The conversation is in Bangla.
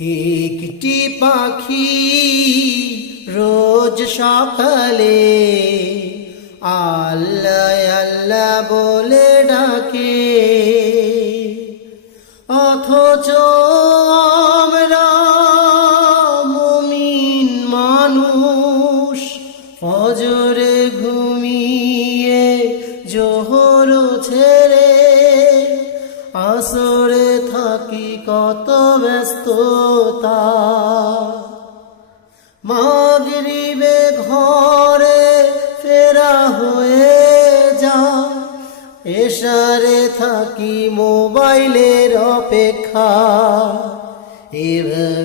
একটি পাখি রোজ সকালে আল্লাহ আল্লাহ বলে ডাকে, অথচ আমরা মুমিন মানুষ ফজরে ঘুমিয়ে জোহর ছেড়ে আসরে থাকি কত ব্যস্ততা। মাগরিবে ঘরে ফেরা হয়ে যায়, এশারে থাকি মোবাইলের অপেক্ষা। এভাবে